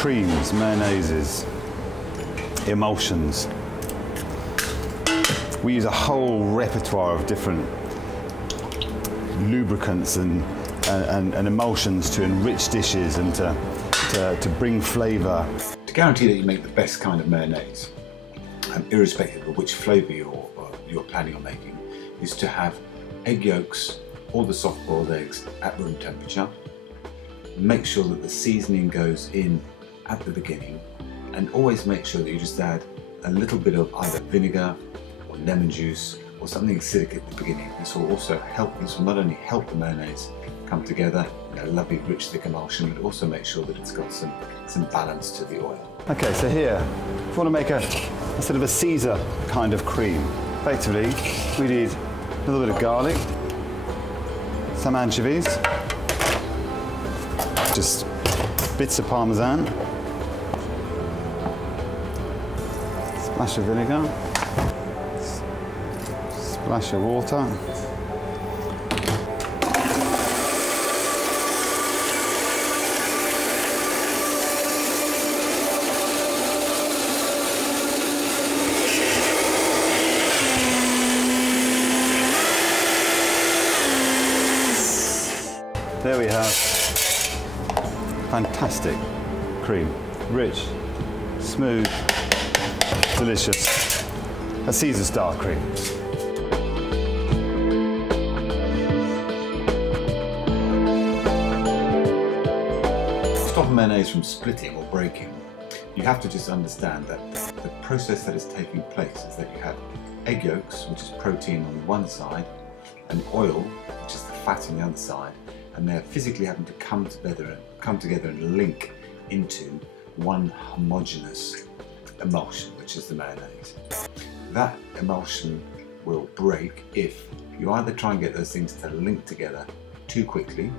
creams, mayonnaises, emulsions. We use a whole repertoire of different lubricants and emulsions to enrich dishes and to bring flavour. To guarantee that you make the best kind of mayonnaise, irrespective of which flavour you're planning on making, is to have egg yolks or the soft-boiled eggs at room temperature. Make sure that the seasoning goes in at the beginning, and always make sure that you just add a little bit of either vinegar or lemon juice or something acidic at the beginning. This will also help, this will not only help the mayonnaise come together in a lovely rich thick emulsion, but also make sure that it's got some balance to the oil. Okay, so here, if you want to make a sort of a Caesar kind of cream, effectively we need a little bit of garlic, some anchovies, just bits of parmesan, splash of vinegar, splash of water, there we have fantastic cream, rich, smooth, delicious, a Caesar style cream. To stop mayonnaise from splitting or breaking, you have to just understand that the process that is taking place is that you have egg yolks, which is protein on one side, and oil, which is the fat on the other side, and they're physically having to come together and link into one homogeneous emulsion, which is the mayonnaise. That emulsion will break if you either try and get those things to link together too quickly,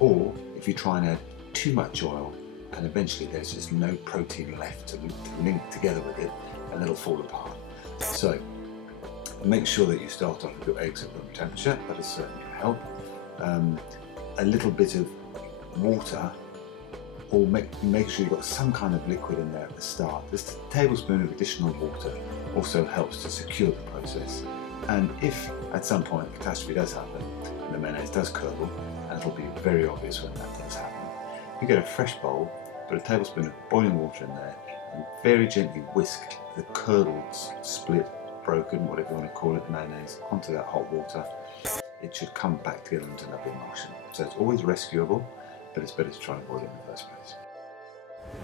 or if you try and add too much oil and eventually there's just no protein left to link together with it, and it'll fall apart. So make sure that you start off with your eggs at room temperature. That will certainly help. A little bit of water, or make sure you've got some kind of liquid in there at the start. This tablespoon of additional water also helps to secure the process. And if at some point a catastrophe does happen and the mayonnaise does curdle, and it'll be very obvious when that does happen, you get a fresh bowl, put a tablespoon of boiling water in there, and very gently whisk the curdled, split, broken, whatever you want to call it, mayonnaise onto that hot water. It should come back together into a lovely emulsion. So it's always rescuable, but it's better to try and avoid it in the first place.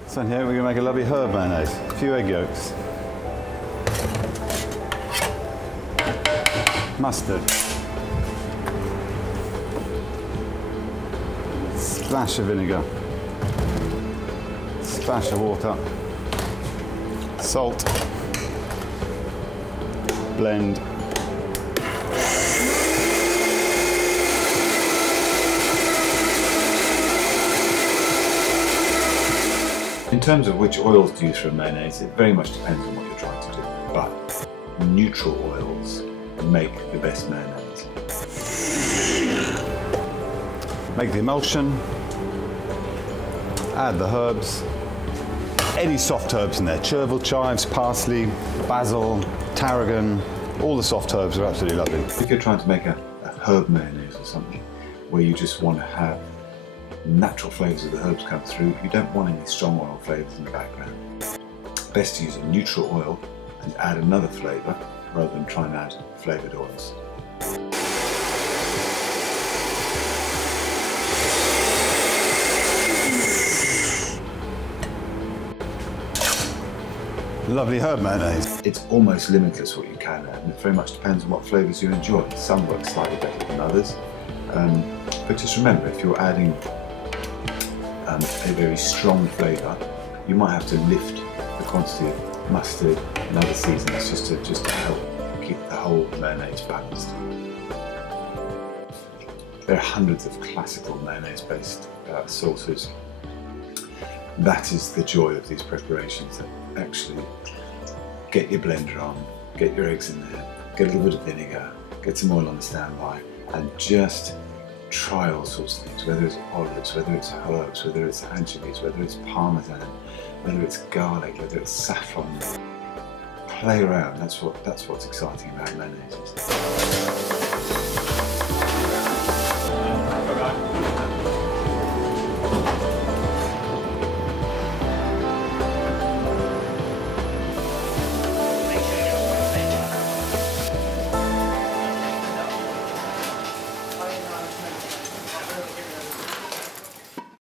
So in here we're going to make a lovely herb mayonnaise. A few egg yolks, mustard, splash of vinegar, splash of water, salt, blend. In terms of which oils to use for a mayonnaise, it very much depends on what you're trying to do, but neutral oils make the best mayonnaise. Make the emulsion, add the herbs, any soft herbs in there, chervil, chives, parsley, basil, tarragon, all the soft herbs are absolutely lovely. If you're trying to make a herb mayonnaise or something where you just want to have natural flavours of the herbs come through, you don't want any strong oil flavours in the background. Best to use a neutral oil and add another flavour rather than try and add flavoured oils. Lovely herb mayonnaise. It's almost limitless what you can add, and it very much depends on what flavours you enjoy. Some work slightly better than others, but just remember, if you're adding a very strong flavour, you might have to lift the quantity of mustard and other seasonings just to help keep the whole mayonnaise balanced. There are hundreds of classical mayonnaise-based sauces. That is the joy of these preparations, that actually get your blender on, get your eggs in there, get a little bit of vinegar, get some oil on the standby, and just try all sorts of things, whether it's olives, whether it's herbs, whether it's anchovies, whether it's parmesan, whether it's garlic, whether it's saffron. Play around. That's what's exciting about mayonnaise.